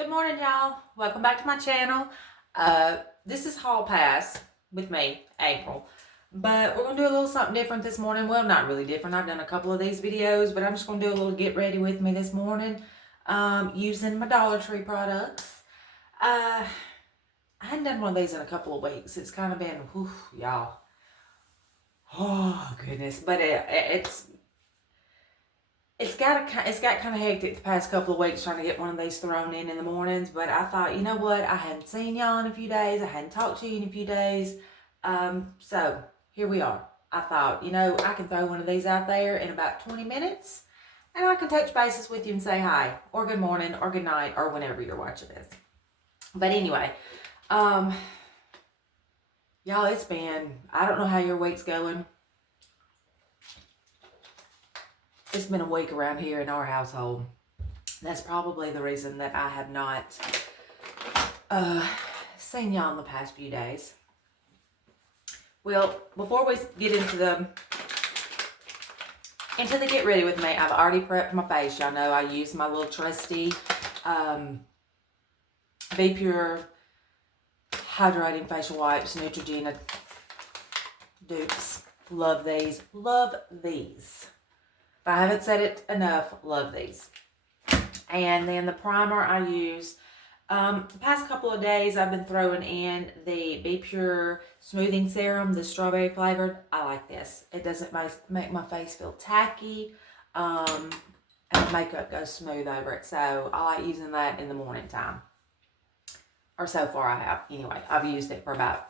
Good morning, y'all. Welcome back to my channel. This is Haul Pass with me, April. But we're going to do a little something different this morning. Well, not really different. I've done a couple of these videos, but I'm just going to do a little get ready with me this morning using my Dollar Tree products. I hadn't done one of these in a couple of weeks. It's kind of been, whew, y'all. Oh, goodness. But it's got kind of hectic the past couple of weeks trying to get one of these thrown in the mornings, but I thought, you know what, I hadn't seen y'all in a few days, I hadn't talked to you in a few days, so here we are. I thought, you know, I can throw one of these out there in about 20 minutes, and I can touch bases with you and say hi, or good morning, or good night, or whenever you're watching this. But anyway, y'all, it's been, I don't know how your week's going. It's been a week around here in our household. That's probably the reason that I have not seen y'all in the past few days. Well, before we get into the get ready with me, I've already prepped my face. Y'all know I use my little trusty Be Pure hydrating facial wipes, Neutrogena dupes. Love these. Love these. If I haven't said it enough, love these. And then the primer I use, the past couple of days I've been throwing in the Be Pure Smoothing Serum, the strawberry flavored. I like this. It doesn't make my face feel tacky, and makeup goes smooth over it. So I like using that in the morning time. Or so far I have. Anyway, I've used it for about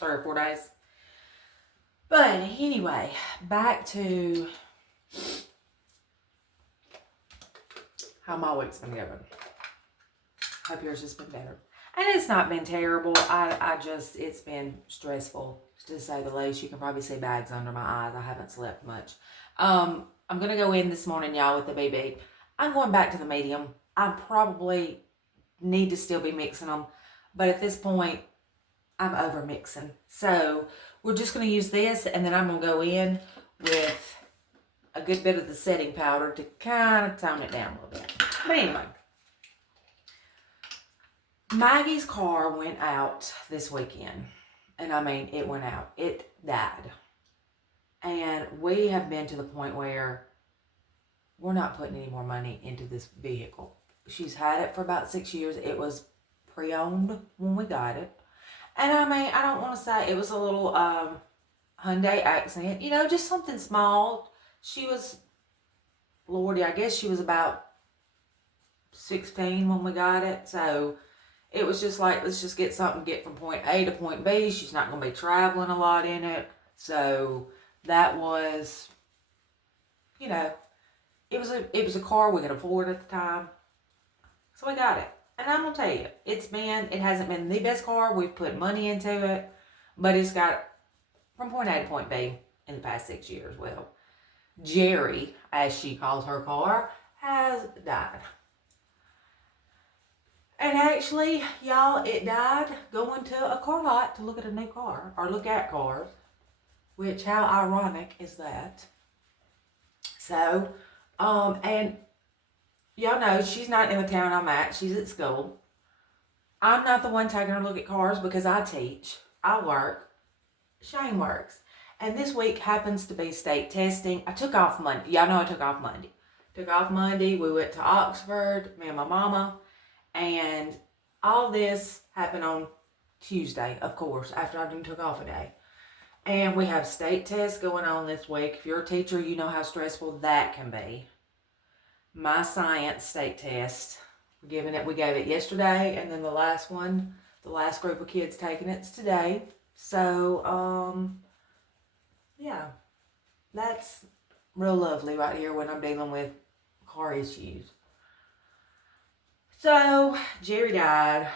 3 or 4 days. But anyway, back to how my week's been going. Hope yours has been better. And it's not been terrible. It's been stressful, to say the least. You can probably see bags under my eyes. I haven't slept much. I'm going to go in this morning, y'all, with the BB. I'm going back to the medium. I probably need to still be mixing them. But at this point, I'm over mixing. So we're just going to use this, and then I'm going to go in with a good bit of the setting powder to kind of tone it down a little bit. But anyway, Maggie's car went out this weekend. And I mean, it went out. It died. And we have been to the point where we're not putting any more money into this vehicle. She's had it for about 6 years. It was pre-owned when we got it. And I mean, I don't want to say it was a little Hyundai accent, you know, just something small. She was, Lordy, I guess she was about 16 when we got it. So it was just like, let's just get something, get from point A to point B. She's not going to be traveling a lot in it. So that was, you know, it was a car we could afford at the time. So we got it. And I'm going to tell you, it hasn't been the best car. We've put money into it, but it's got from point A to point B in the past 6 years. Well, Jerry, as she calls her car, has died. And actually, y'all, it died going to a car lot to look at a new car, or look at cars, which, how ironic is that? So, and y'all know she's not in the town I'm at. She's at school. I'm not the one taking her to look at cars because I teach. I work. Shane works. And this week happens to be state testing. I took off Monday. Y'all know I took off Monday. We went to Oxford, me and my mama. And all this happened on Tuesday, of course, after I done took off a day. And we have state tests going on this week. If you're a teacher, you know how stressful that can be. My science state test, we gave it yesterday, and then the last group of kids taking it's today. So, yeah, that's real lovely right here when I'm dealing with car issues. So, Jerry died.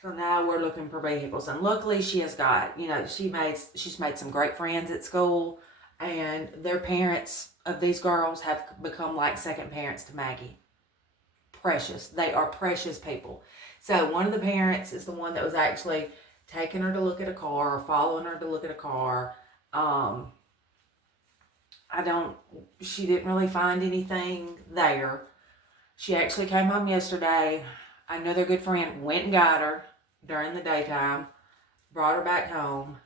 So now we're looking for vehicles. And luckily she has got, you know, she's made some great friends at school. And their parents of these girls have become like second parents to Maggie. Precious. They are precious people. So one of the parents is the one that was actually taking her to look at a car or following her to look at a car. She didn't really find anything there. She actually came home yesterday. Another good friend went and got her during the daytime, brought her back home,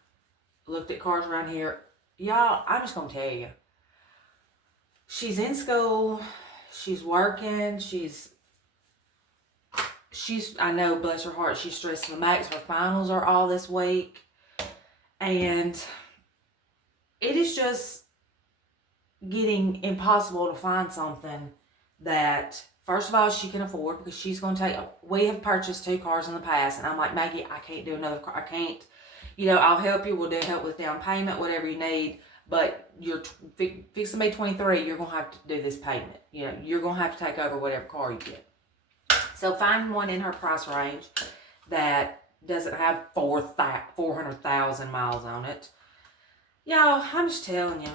looked at cars around here. Y'all, I'm just going to tell you. She's in school. She's working. I know, bless her heart, she's stressed to the max. Her finals are all this week. And it is just getting impossible to find something that, first of all, she can afford, because she's going to take, we have purchased 2 cars in the past, and I'm like, Maggie, I can't do another car. I can't, I'll help you. We'll do help with down payment, whatever you need, but you're fixing to be 23, you're going to have to do this payment. You're going to have to take over whatever car you get. So find one in her price range that doesn't have 400,000 miles on it. Y'all, I'm just telling you.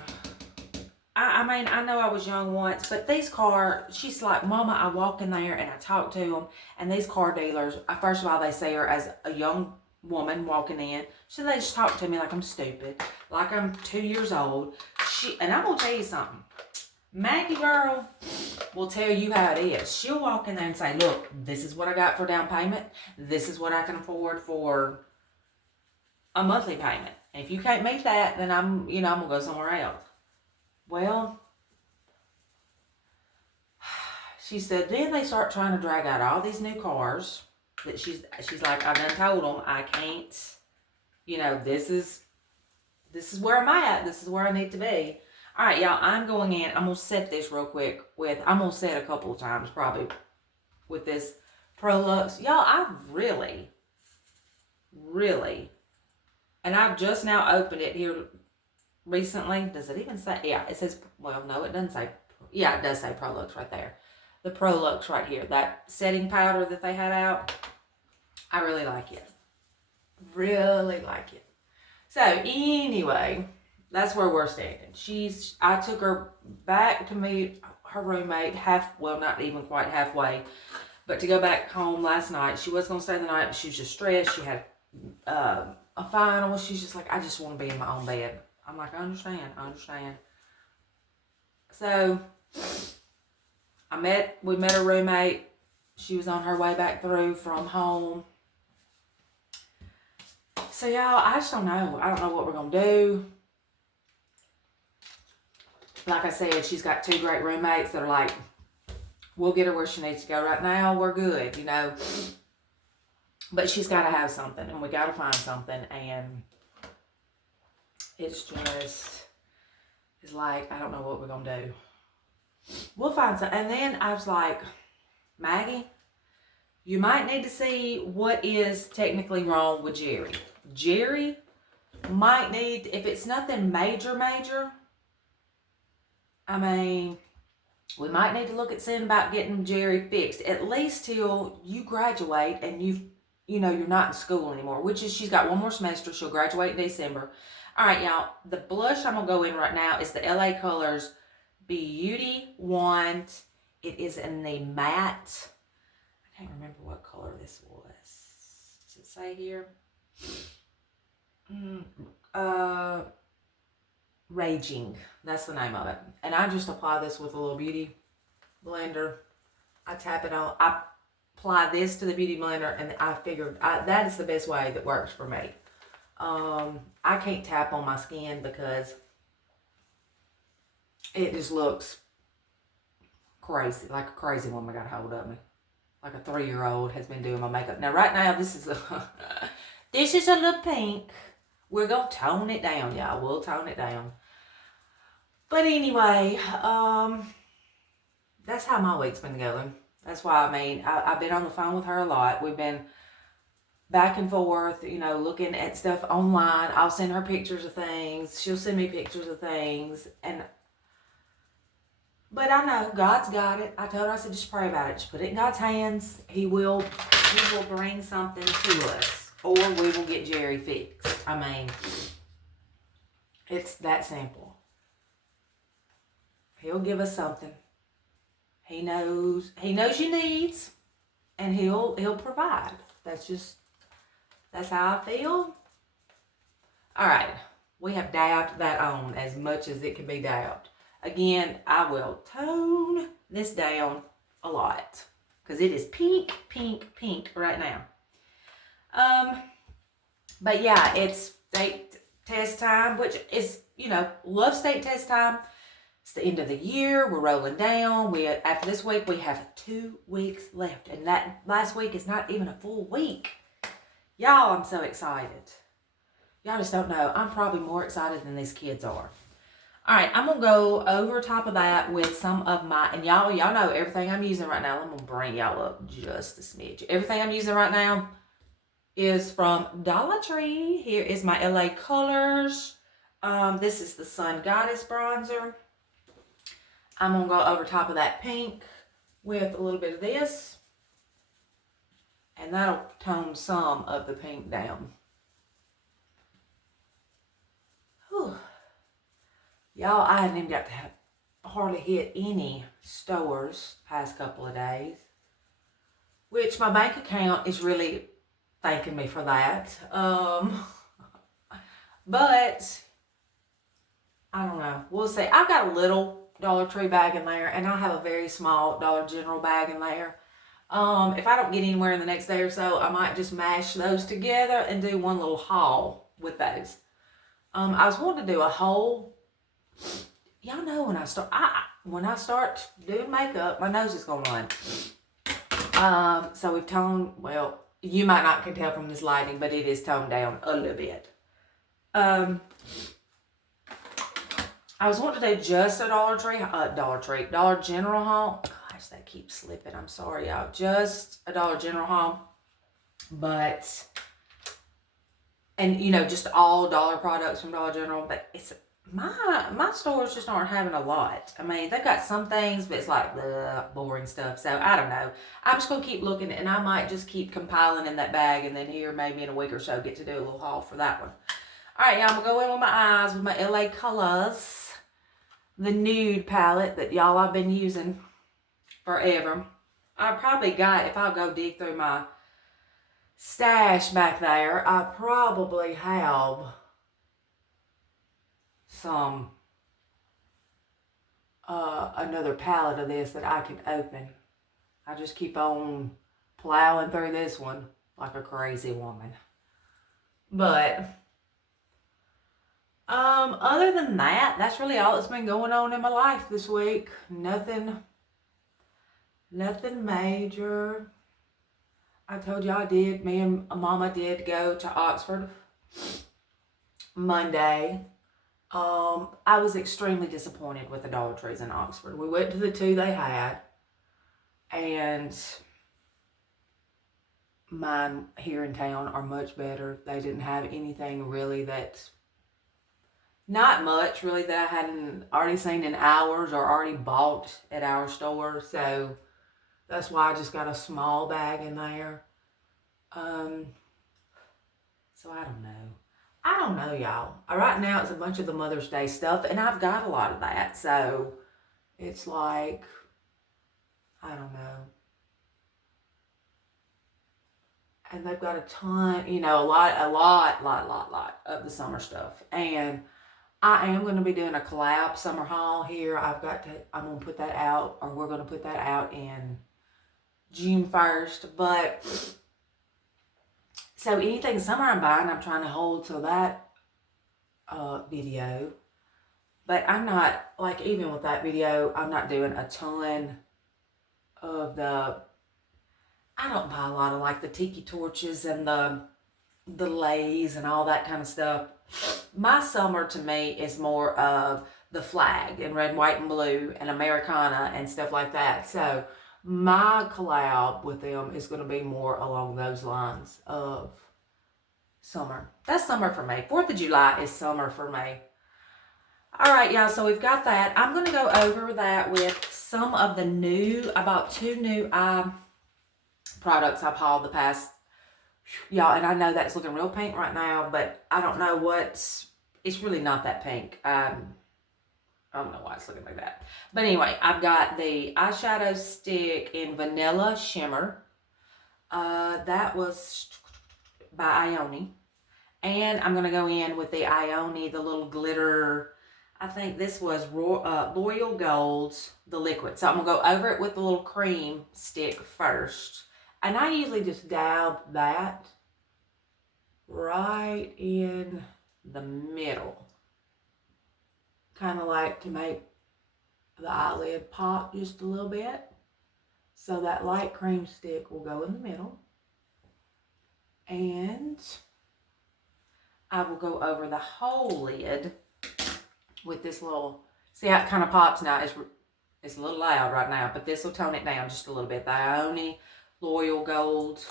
I mean, I know I was young once, but these cars, she's like, Mama, I walk in there and I talk to them, and these car dealers, first of all, they see her as a young woman walking in, so they just talk to me like I'm stupid, like I'm 2 years old. And I'm going to tell you something. Maggie girl will tell you how it is. She'll walk in there and say, look, this is what I got for down payment. This is what I can afford for a monthly payment. And if you can't meet that, then I'm going to go somewhere else. Well, she said, then they start trying to drag out all these new cars that she's like, I've done told them I can't, this is where I'm at. This is where I need to be. All right, y'all, I'm going in. I'm going to set this real quick I'm going to set a couple of times probably with this Prolux. Y'all, I really, and I've just now opened it here recently. Does it even say? Yeah, it says, well, no, it doesn't say. Yeah, it does say Prolux right there. The Prolux right here. That setting powder that they had out. I really like it. Really like it. So, anyway, that's where we're standing. I took her back to meet her roommate not even quite halfway, but to go back home last night. She was going to stay the night, but she was just stressed. She had a final. She's just like, I just want to be in my own bed. I'm like, I understand. So, we met her roommate. She was on her way back through from home. So, y'all, I just don't know. I don't know what we're going to do. Like I said, she's got 2 great roommates that are like, we'll get her where she needs to go. Right now, we're good, But she's got to have something, and we got to find something, and it's like, I don't know what we're going to do. We'll find something. And then I was like, Maggie, you might need to see what is technically wrong with Jerry. Jerry might need, if it's nothing major, I mean, we might need to look at seeing about getting Jerry fixed, at least till you graduate and you're not in school anymore, which is, she's got 1 more semester. She'll graduate in December. All right, y'all, the blush I'm going to go in right now is the LA Colors Beauty Wand. It is in the matte. I can't remember what color this was. Does it say here? Raging. That's the name of it. And I just apply this with a little beauty blender. I tap it on. I apply this to the beauty blender, and I figured that is the best way that works for me. I can't tap on my skin because it just looks crazy, like a crazy woman got a hold of me. Like a 3-year-old has been doing my makeup. Now, right now, this is a little pink. We're going to tone it down, y'all. We'll tone it down. But anyway, that's how my week's been going. That's why, I've been on the phone with her a lot. We've been back and forth, looking at stuff online. I'll send her pictures of things. She'll send me pictures of things. But I know God's got it. I told her, I said, just pray about it. Just put it in God's hands. He will bring something to us, or we will get Jerry fixed. It's that simple. He'll give us something. He knows your needs, and he'll provide. That's how I feel. All right, we have dabbed that on as much as it can be dabbed. Again, I will tone this down a lot because it is pink, pink, pink right now. But yeah, it's state test time, which is, you know, love state test time. It's the end of the year. We're rolling down. After this week, we have 2 weeks left. And that last week is not even a full week. Y'all, I'm so excited. Y'all just don't know. I'm probably more excited than these kids are. All right, I'm going to go over top of that with some of my, and y'all know everything I'm using right now. I'm going to bring y'all up just a smidge. Everything I'm using right now is from Dollar Tree. Here is my LA Colors. This is the Sun Goddess Bronzer. I'm going to go over top of that pink with a little bit of this. And that'll tone some of the pink down. Whew. Y'all, I haven't even got to hardly hit any stores the past couple of days. Which my bank account is really thanking me for that. But I don't know. We'll see. I've got a little Dollar Tree bag in there, and I have a very small Dollar General bag in there. If I don't get anywhere in the next day or so, I might just mash those together and do one little haul with those. I was wanting to do a haul. Y'all know when I start doing makeup, my nose is gonna run. So we've toned, well, you might not can tell from this lighting, but it is toned down a little bit. I was wanting to do just a Dollar General haul. Gosh, that keeps slipping. I'm sorry, y'all. Just a Dollar General haul. But, and you know, just all dollar products from Dollar General. But it's, my stores just aren't having a lot. I mean, they've got some things, but it's like the boring stuff. So, I don't know. I'm just going to keep looking, and I might just keep compiling in that bag, and then here, maybe in a week or so, get to do a little haul for that one. All right, y'all, I'm going to go in with my eyes with my LA Colors. The nude palette that y'all I've been using forever. I probably got, if I'll go dig through my stash back there, I probably have some, another palette of this that I can open. I just keep on plowing through this one like a crazy woman. But, other than that, that's really all that's been going on in my life this week. Nothing major. I told you me and Mama did go to Oxford Monday. I was extremely disappointed with the Dollar Trees in Oxford. We went to the 2 they had, and mine here in town are much better. They didn't have anything really that's, not much really, that I hadn't already seen in ours or already bought at our store. So that's why I just got a small bag in there. So I don't know, y'all. Right now it's a bunch of the Mother's Day stuff, and I've got a lot of that. So it's like, I don't know. And they've got a ton, you know, a lot of the summer stuff. And I am going to be doing a collab summer haul here. I'm going to put that out, or we're going to put that out in June 1st. But, so anything summer I'm buying, I'm trying to hold to that video. But I'm not, like, even with that video, I'm not doing a ton of I don't buy a lot of, like, the tiki torches and the lays and all that kind of stuff. My summer to me is more of the flag and red, white, and blue and Americana and stuff like that. So my collab with them is going to be more along those lines of summer. That's summer for me. 4th of July is summer for me. All right, y'all, so we've got that. I'm going to go over that with some of the new, about 2 new eye products I've hauled the past, y'all, and I know that's looking real pink right now, but I don't know it's really not that pink. I don't know why it's looking like that. But anyway, I've got the eyeshadow stick in Vanilla Shimmer. That was by Ione. And I'm going to go in with the Ione, the little glitter I think this was L'Oreal Gold's, the liquid. So I'm going to go over it with the little cream stick first. And I usually just dab that right in the middle. Kind of like to make the eyelid pop just a little bit. So that light cream stick will go in the middle. And I will go over the whole lid with this little, see how it kind of pops now. It's a little loud right now, but this will tone it down just a little bit. The Ioni L'Oreal Gold.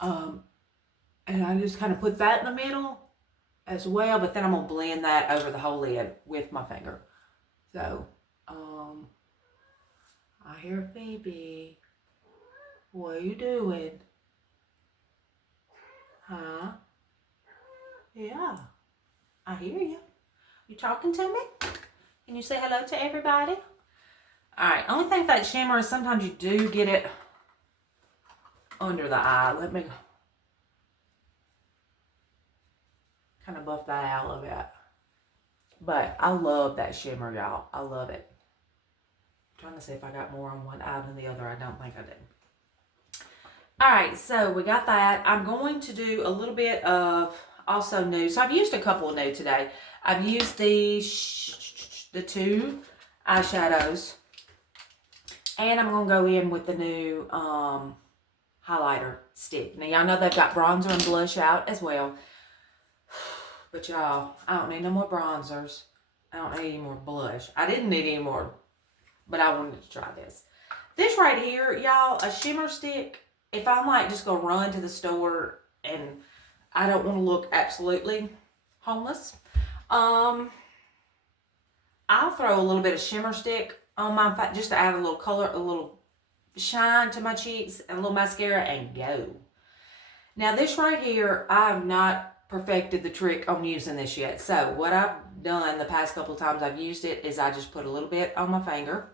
And I just kind of put that in the middle as well, but then I'm going to blend that over the whole lid with my finger. So, I hear Phoebe. What are you doing? Huh? Yeah, I hear you. You talking to me? Can you say hello to everybody? Alright, only thing with that shimmer is sometimes you do get it under the eye. Let me kind of buff that out a little bit. But I love that shimmer, y'all. I love it. I'm trying to see if I got more on one eye than the other. I don't think I did. Alright, so we got that. I'm going to do a little bit of also nude. So I've used a couple of nude today. I've used the two eyeshadows. And I'm going to go in with the new highlighter stick. Now, y'all know they've got bronzer and blush out as well. But y'all, I don't need no more bronzers. I don't need any more blush. I didn't need any more, but I wanted to try this. This right here, y'all, a shimmer stick. If I'm like just going to run to the store and I don't want to look absolutely homeless, I'll throw a little bit of shimmer stick on my face just to add a little color, a little shine to my cheeks, and a little mascara, and go. Now this right here, I have not perfected the trick on using this yet. So what I've done the past couple of times I've used it is I just put a little bit on my finger,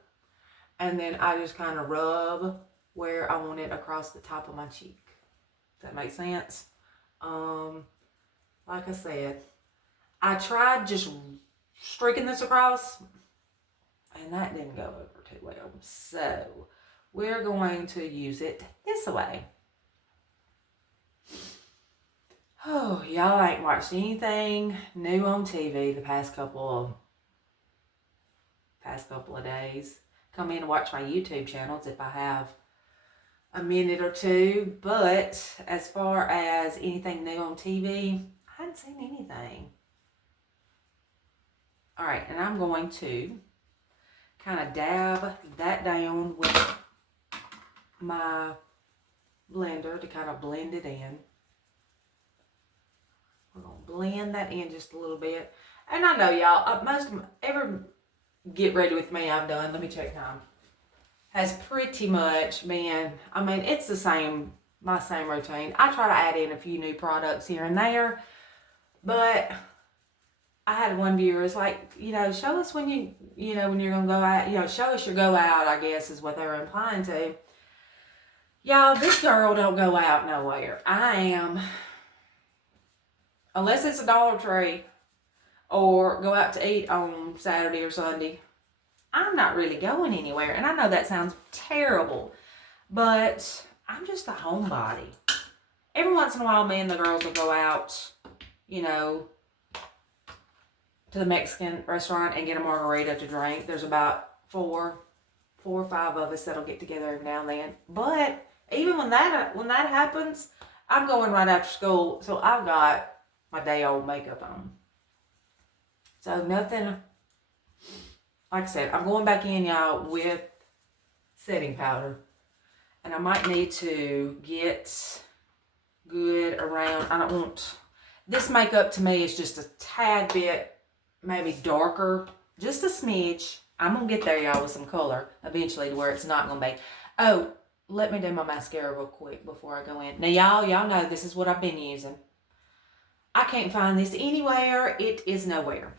and then I just kind of rub where I want it across the top of my cheek. Does that make sense? Like I said, I tried just streaking this across, and that didn't go over too well. So we're going to use it this way. Oh, y'all ain't watched anything new on TV the past couple of days. Come in and watch my YouTube channels if I have a minute or two. But as far as anything new on TV, I hadn't seen anything. Alright, and I'm going to kind of dab that down with my blender to kind of blend it in. We're going to blend that in just a little bit. And I know y'all, every get ready with me I've done, let me check time, has pretty much been, I mean, it's my same routine. I try to add in a few new products here and there, but I had one viewer, it's like, show us when when you're going to go out, show us your go out, I guess is what they were implying to. Y'all, this girl don't go out nowhere. I am, unless it's a Dollar Tree or go out to eat on Saturday or Sunday, I'm not really going anywhere. And I know that sounds terrible, but I'm just a homebody. Every once in a while, me and the girls will go out, to the Mexican restaurant and get a margarita to drink. There's about four or five of us that'll get together every now and then. But even when that happens, I'm going right after school, so I've got my day old makeup on. So nothing, like I said, I'm going back in, y'all, with setting powder. And I might need to get good around, I don't want, this makeup to me is just a tad bit, maybe darker, just a smidge. I'm going to get there, y'all, with some color eventually to where it's not going to be. Oh, let me do my mascara real quick before I go in. Now, y'all know this is what I've been using. I can't find this anywhere. It is nowhere.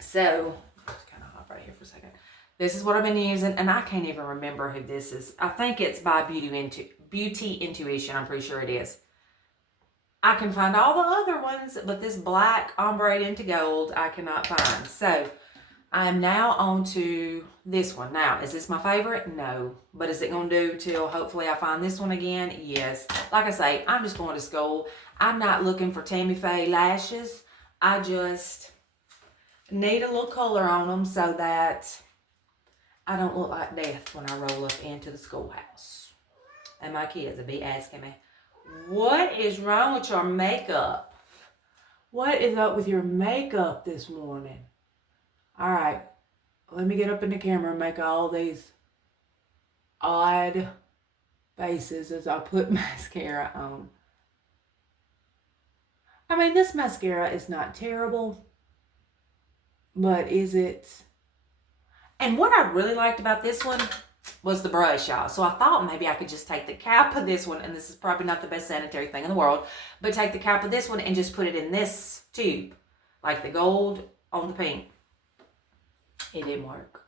So, it's kind of hot right here for a second. This is what I've been using, and I can't even remember who this is. I think it's by Beauty Intuition. I'm pretty sure it is. I can find all the other ones, but this black ombre into gold I cannot find. So I'm now on to this one. Now, is this my favorite? No. But is it going to do till hopefully I find this one again? Yes. Like I say, I'm just going to school. I'm not looking for Tammy Faye lashes. I just need a little color on them so that I don't look like death when I roll up into the schoolhouse. And my kids will be asking me, what is wrong with your makeup? What is up with your makeup this morning? All right, let me get up in the camera and make all these odd faces as I put mascara on. I mean, this mascara is not terrible, but is it? And what I really liked about this one was the brush, y'all. So I thought maybe I could just take the cap of this one, and this is probably not the best sanitary thing in the world, but take the cap of this one and just put it in this tube, like the gold on the pink. It didn't work.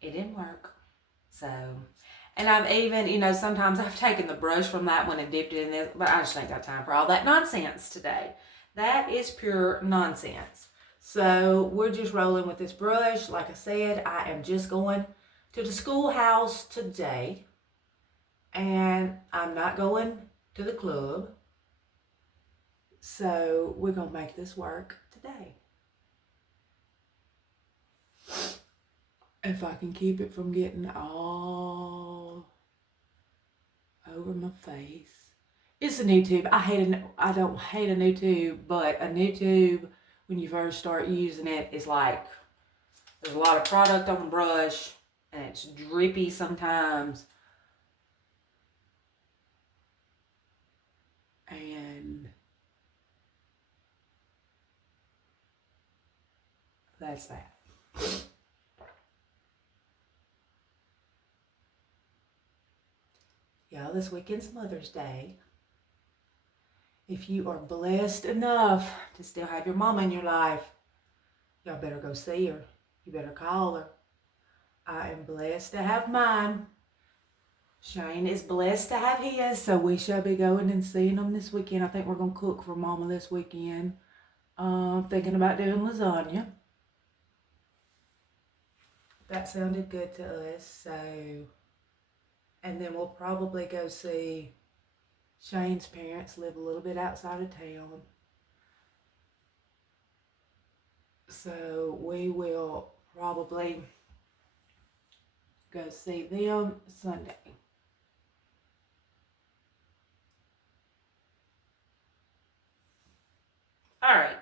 It didn't work. So, and I've even, you know, sometimes I've taken the brush from that one and dipped it in this, but I just ain't got time for all that nonsense today. That is pure nonsense. So we're just rolling with this brush. Like I said, I am just going to the schoolhouse today, and I'm not going to the club. So we're going to make this work today. If I can keep it from getting all over my face. It's a new tube. I don't hate a new tube, but a new tube, when you first start using it, is like, there's a lot of product on the brush, and it's drippy sometimes. And that's that. Y'all, this weekend's Mother's Day. If you are blessed enough to still have your mama in your life, y'all better go see her. You better call her. I am blessed to have mine. Shane is blessed to have his, so we shall be going and seeing them this weekend. I think we're going to cook for mama this weekend. Thinking about doing lasagna. That sounded good to us, so... And then we'll probably go see Shane's parents live a little bit outside of town. So we will probably go see them Sunday. All right.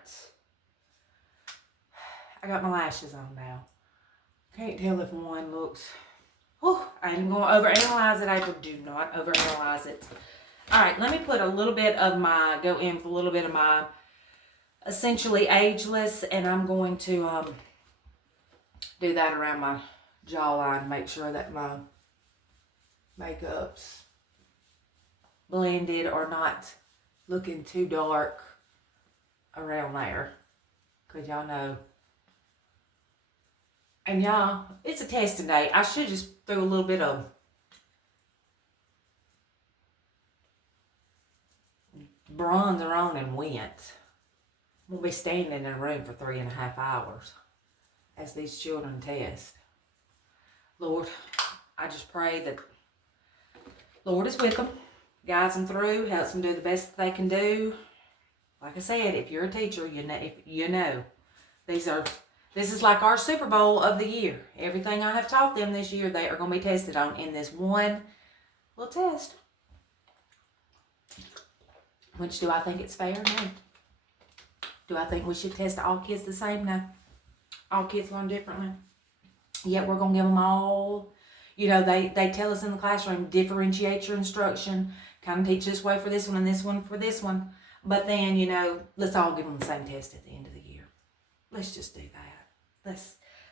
I got my lashes on now. Can't tell if one looks... Oh, I ain't going to overanalyze it, April. Do not overanalyze it. All right, let me put a little bit of my, go in with a little bit of my Essentially Ageless, and I'm going to do that around my jawline, make sure that my makeup's blended or not looking too dark around there, because y'all know. And y'all, it's a testing day. I should just throw a little bit of bronzer on and went. We'll be standing in a room for 3.5 hours as these children test. Lord, I just pray that Lord is with them, guides them through, helps them do the best that they can do. Like I said, if you're a teacher, you know, this is like our Super Bowl of the year. Everything I have taught them this year, they are going to be tested on in this one little test. Which, do I think it's fair? No. Do I think we should test all kids the same? No. All kids learn differently. Yet we're going to give them all, you know, they tell us in the classroom, differentiate your instruction, kind of teach this way for this one and this one for this one. But then, you know, let's all give them the same test at the end of the year. Let's just do that.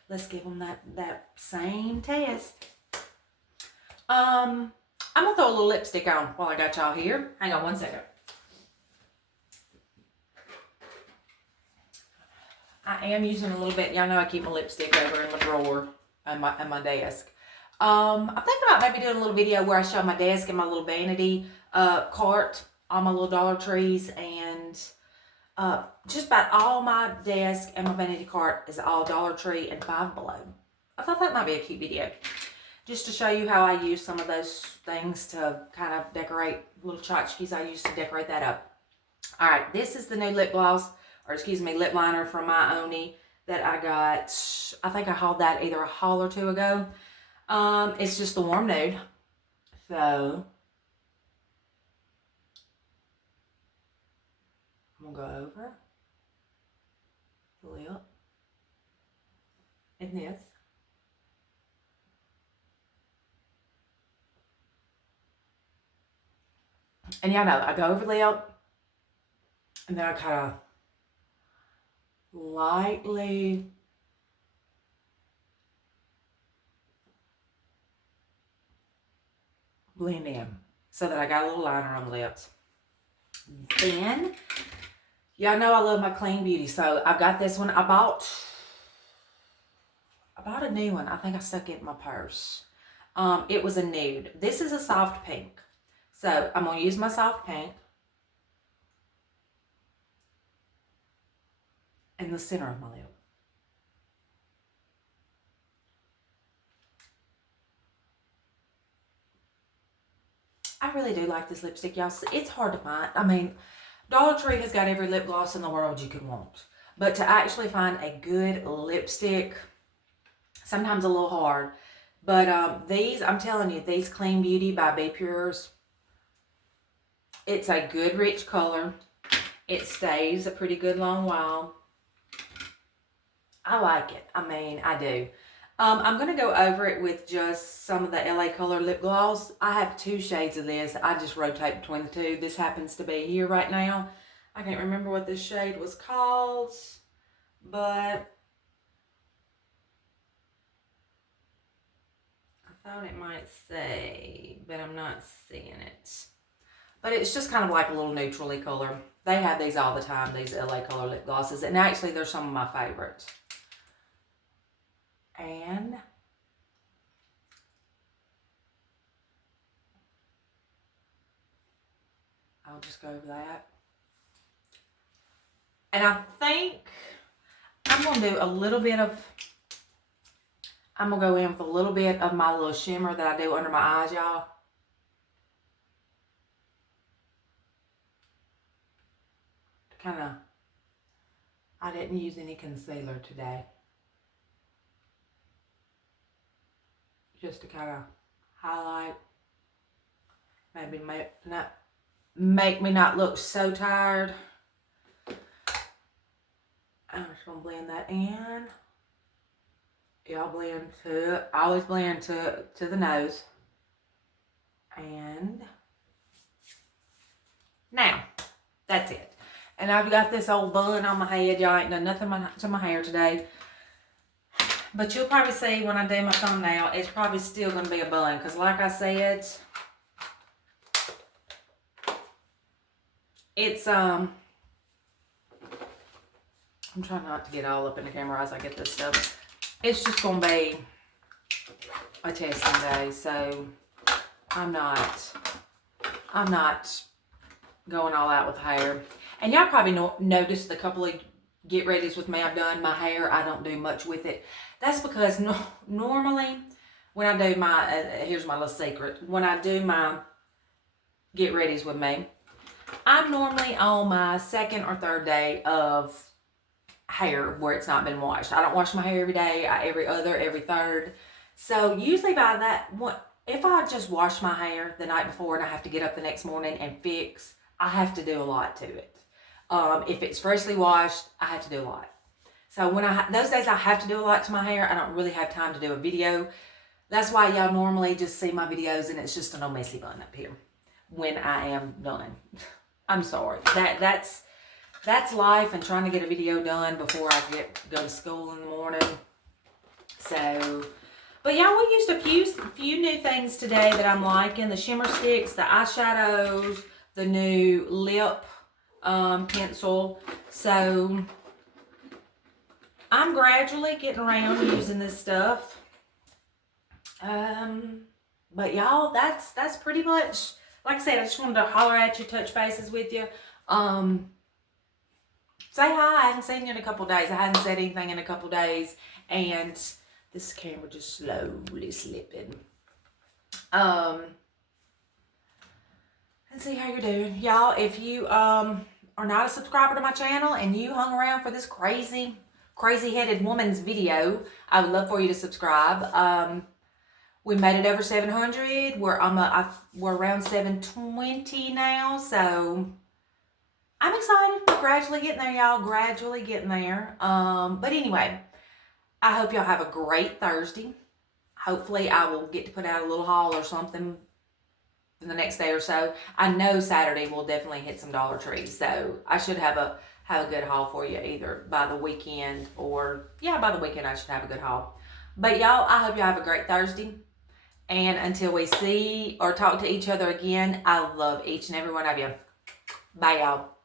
Let's give them that same test. I'm gonna throw a little lipstick on while I got y'all here. Hang on one second. I am using a little bit. Y'all know I keep my lipstick over in my drawer on my desk. I'm thinking about maybe doing a little video where I show my desk and my little vanity cart all my little Dollar Trees, and just about all my desk and my vanity cart is all Dollar Tree and Five Below. I thought that might be a cute video, just to show you how I use some of those things to kind of decorate little tchotchkes I use to decorate that up. All right, this is the new lip gloss, or excuse me, lip liner from my Oni that I got. I think I hauled that either a haul or two ago. It's just the warm nude. So I'm gonna go over the lip in this. And y'all know, I go over the lip, and then I kind of lightly blend in so that I got a little liner on the lips. Then, y'all know I love my clean beauty, so I've got this one. I bought a new one. I think I stuck it in my purse. It was a nude. This is a soft pink. So I'm going to use my soft pink in the center of my lip. I really do like this lipstick, y'all. It's hard to find. I mean, Dollar Tree has got every lip gloss in the world you could want. But to actually find a good lipstick, sometimes a little hard. But these, I'm telling you, these Clean Beauty by Be Pure's, it's a good rich color. It stays a pretty good long while. I like it. I mean, I do. I'm going to go over it with just some of the LA Color lip gloss. I have 2 shades of this. I just rotate between the 2. This happens to be here right now. I can't remember what this shade was called, but I thought it might say, but I'm not seeing it. But it's just kind of like a little neutrally color. They have these all the time, these LA Color lip glosses. And actually, they're some of my favorites. And I'll just go over that. And I think I'm going to do a little bit of, I'm going to go in with a little bit of my little shimmer that I do under my eyes, y'all. Kind of, I didn't use any concealer today. Just to kind of highlight, maybe make me not look so tired. I'm just gonna blend that in. Y'all blend to, I always blend to the nose. And now, that's it. And I've got this old bun on my head. Y'all ain't done nothing to my hair today. But you'll probably see when I do my thumbnail, it's probably still going to be a bun. Because like I said, it's, I'm trying not to get all up in the camera as I get this stuff. It's just going to be a testing day. So I'm not going all out with hair. And y'all probably noticed the couple of get readies with me I've done. My hair, I don't do much with it. That's because normally when I do my, here's my little secret. When I do my get readies with me, I'm normally on my 2nd or 3rd day of hair where it's not been washed. I don't wash my hair every day, every other, every 3rd. So usually by that, if I just wash my hair the night before and I have to get up the next morning and fix, I have to do a lot to it. If it's freshly washed, I have to do a lot. So when those days I have to do a lot to my hair, I don't really have time to do a video. That's why y'all normally just see my videos and it's just an old messy bun up here when I am done. I'm sorry. That's life and trying to get a video done before I go to school in the morning. So, but yeah, we used a few new things today that I'm liking. The shimmer sticks, the eyeshadows, the new lip pencil. So I'm gradually getting around using this stuff. But y'all, that's pretty much like I said, I just wanted to holler at you, touch bases with you. Say hi. I hadn't seen you in a couple days. I hadn't said anything in a couple days. And this camera just slowly slipping. And see how you're doing. Y'all, if you are not a subscriber to my channel and you hung around for this crazy-headed woman's video, I would love for you to subscribe. We made it over 700. We're around 720 now, so I'm excited. We're gradually getting there, y'all. Gradually getting there. But anyway, I hope y'all have a great Thursday. Hopefully, I will get to put out a little haul or something in the next day or so. I know Saturday we'll definitely hit some Dollar Trees, so I should have a good haul for you either by the weekend or, yeah, by the weekend I should have a good haul. But y'all, I hope y'all have a great Thursday. And until we see or talk to each other again, I love each and every one of you. Bye, y'all.